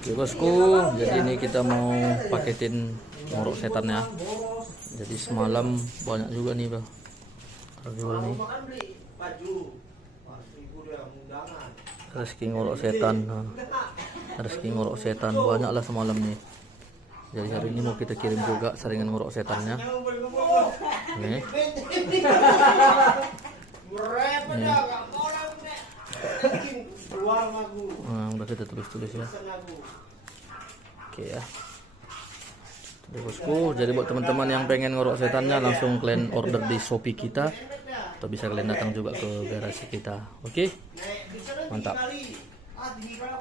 Oke bosku, jadi ini kita mau paketin ngorok setannya. Jadi semalam banyak juga nih bang, jual nih. Rezeki ngorok setan, rezeki ngorok setan banyak lah semalam nih. Jadi hari ini mau kita kirim juga saringan ngorok setannya. Nih. Nah, udah kita tulis-tulis ya. Oke ya. Jadi bosku, jadi buat teman-teman yang pengen ngorok setannya langsung kalian order di Shopee kita atau bisa kalian datang juga ke garasi kita. Oke. Mantap.